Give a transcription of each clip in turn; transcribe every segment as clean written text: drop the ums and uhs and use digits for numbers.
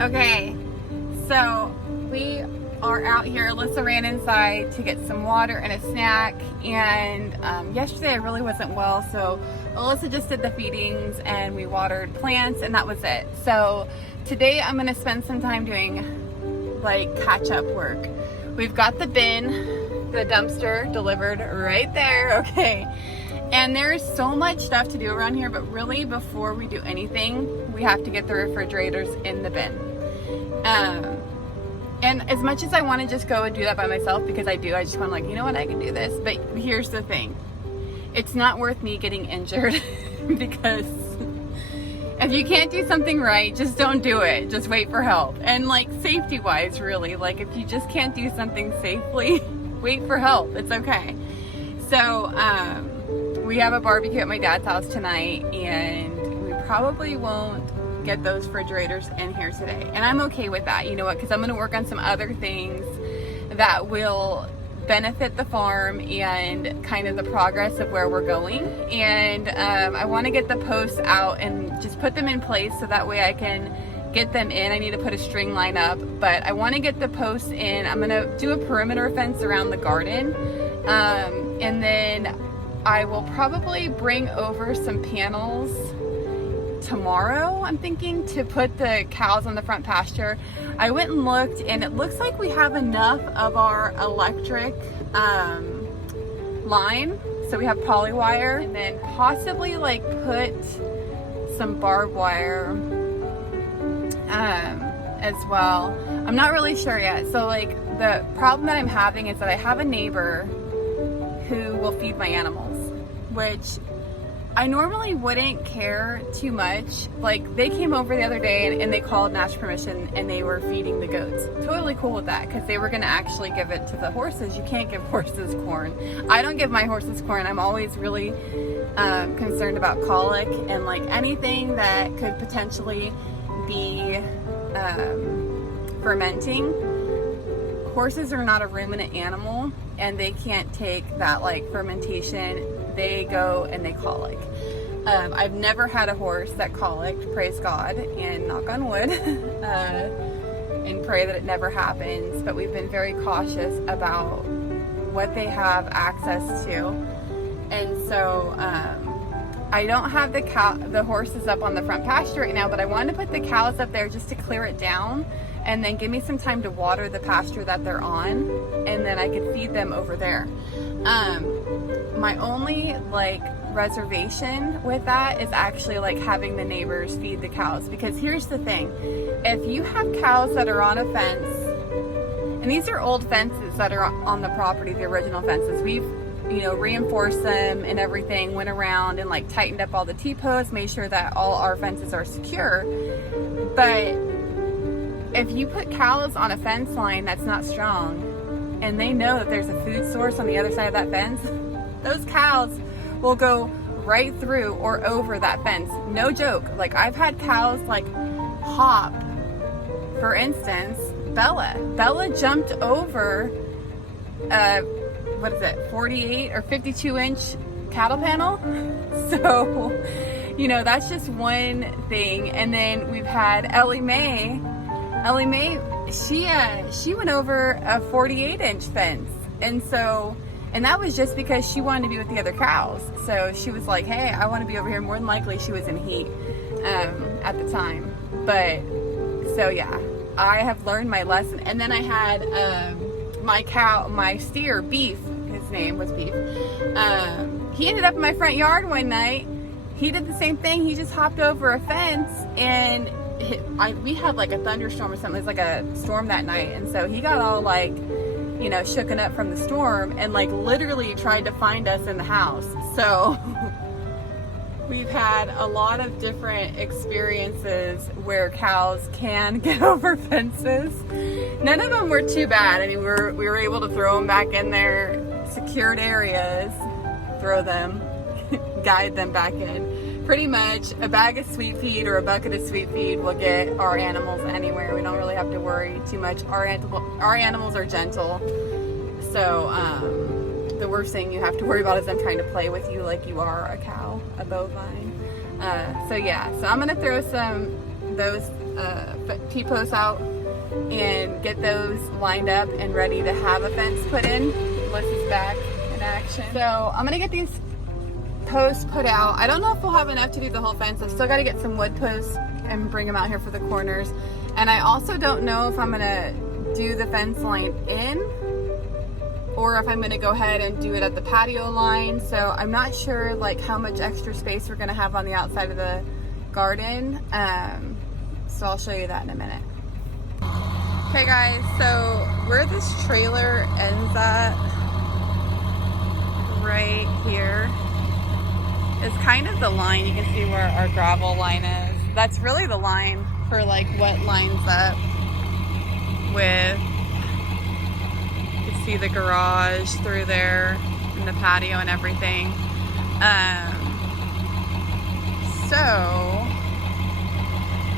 Okay, so we are out here. Alyssa ran inside to get some water and a snack, and yesterday I really wasn't well, so Alyssa just did the feedings and we watered plants, and that was it. So today I'm gonna spend some time doing like catch-up work. We've got the bin, the dumpster delivered right there, okay? And there's so much stuff to do around here, but really before we do anything, we have to get the refrigerators in the bin. And as much as I want to just go and do that by myself, because I just want to, like, you know what, I can do this. But here's the thing. It's not worth me getting injured because if you can't do something right, just don't do it. Just wait for help. And like safety wise, really, like if you just can't do something safely, wait for help. It's okay. So, we have a barbecue at my dad's house tonight, and we probably won't get those refrigerators in here today. And I'm okay with that. You know what? Because I'm going to work on some other things that will benefit the farm and kind of the progress of where we're going. And I want to get the posts out and just put them in place so that way I can get them in. I need to put a string line up, but I want to get the posts in. I'm going to do a perimeter fence around the garden. And then I will probably bring over some panels tomorrow, I'm thinking, to put the cows on the front pasture. I went and looked, and it looks like we have enough of our electric line. So we have polywire, and then possibly like put some barbed wire as well. I'm not really sure yet. So like the problem that I'm having is that I have a neighbor who will feed my animals, which I normally wouldn't care too much. Like, they came over the other day and they called and asked permission, and they were feeding the goats. Totally cool with that, because they were going to actually give it to the horses. You can't give horses corn. I don't give my horses corn. I'm always really concerned about colic and like anything that could potentially be fermenting. Horses are not a ruminant animal, and they can't take that like fermentation. They go and they colic. I've never had a horse that colicked, praise God, and knock on wood, and pray that it never happens. But we've been very cautious about what they have access to. And so I don't have the horses up on the front pasture right now, but I wanted to put the cows up there just to clear it down, and then give me some time to water the pasture that they're on, and then I could feed them over there. My only like reservation with that is actually like having the neighbors feed the cows, because here's the thing. If you have cows that are on a fence, and these are old fences that are on the property, the original fences, we've, you know, reinforced them and everything, went around and like tightened up all the T-posts, made sure that all our fences are secure. But if you put cows on a fence line that's not strong, and they know that there's a food source on the other side of that fence, those cows will go right through or over that fence. No joke. Like, I've had cows like hop. For instance, Bella jumped over 48 or 52 inch cattle panel. So, you know, that's just one thing. And then we've had Ellie Mae, she went over a 48 inch fence. And that was just because she wanted to be with the other cows. So she was like, hey, I want to be over here. More than likely she was in heat at the time. But so yeah, I have learned my lesson. And then I had my steer, Beef, his name was Beef. He ended up in my front yard one night. He did the same thing. He just hopped over a fence, and we had like a thunderstorm or something. It was like a storm that night. And so he got all like, you know, shooken up from the storm, and like literally tried to find us in the house. So we've had a lot of different experiences where cows can get over fences. None of them were too bad. I mean, we were able to throw them back in their secured areas, throw them, guide them back in. Pretty much a bag of sweet feed or a bucket of sweet feed will get our animals anywhere. We don't really have to worry too much. Our animals are gentle. So the worst thing you have to worry about is them trying to play with you like you are a cow, a bovine. So yeah, so I'm gonna throw those T-posts out and get those lined up and ready to have a fence put in. Alyssa's back in action. So I'm gonna get these posts put out. I don't know if we'll have enough to do the whole fence. I've still got to get some wood posts and bring them out here for the corners. And I also don't know if I'm gonna do the fence line in or if I'm gonna go ahead and do it at the patio line. So I'm not sure like how much extra space we're gonna have on the outside of the garden. So I'll show you that in a minute. Okay guys, so where this trailer ends at right here is kind of the line. You can see where our gravel line is. That's really the line for like what lines up with, you can see the garage through there and the patio and everything. So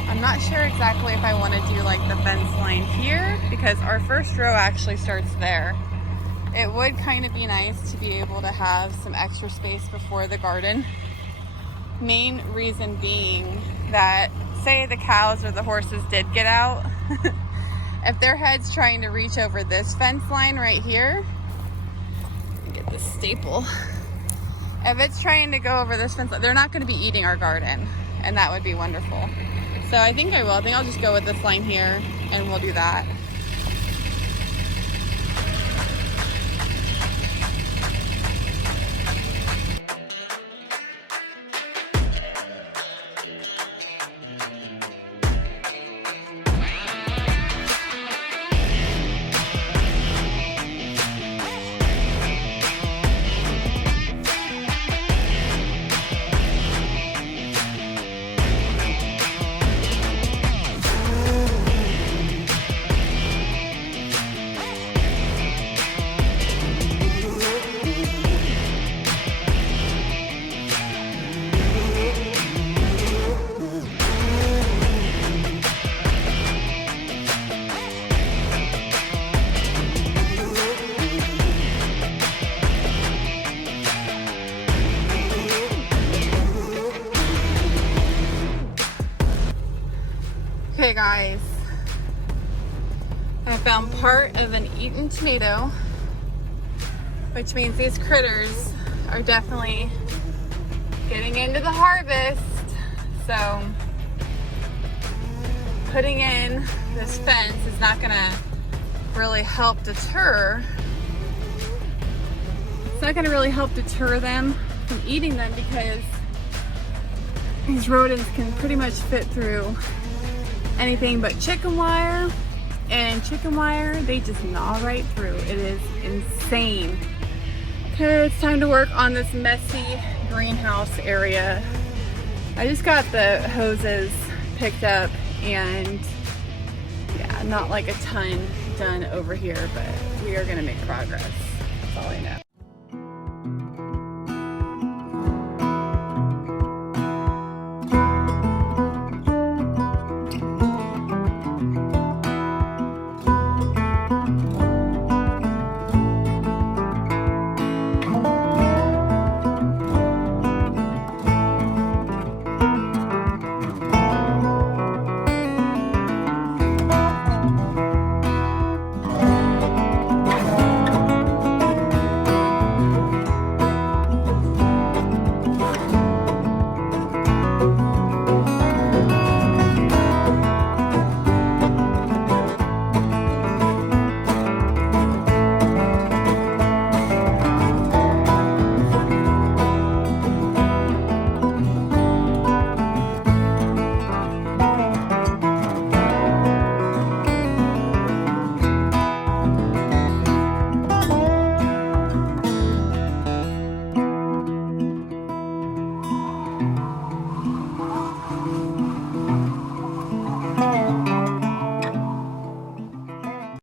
I'm not sure exactly if I want to do like the fence line here because our first row actually starts there. It would kind of be nice to be able to have some extra space before the garden. Main reason being that say the cows or the horses did get out, if their head's trying to reach over this fence line right here, let me get this staple. If it's trying to go over this fence line, they're not going to be eating our garden, and that would be wonderful. So I think I will. I think I'll just go with this line here and we'll do that. Okay guys, I found part of an eaten tomato, which means these critters are definitely getting into the harvest. So putting in this fence is not gonna really help deter. It's not gonna really help deter them from eating them because these rodents can pretty much fit through anything but chicken wire, and chicken wire, they just gnaw right through. It is insane. Okay, it's time to work on this messy greenhouse area. I just got the hoses picked up and yeah, not like a ton done over here, but we are gonna make progress. That's all I know.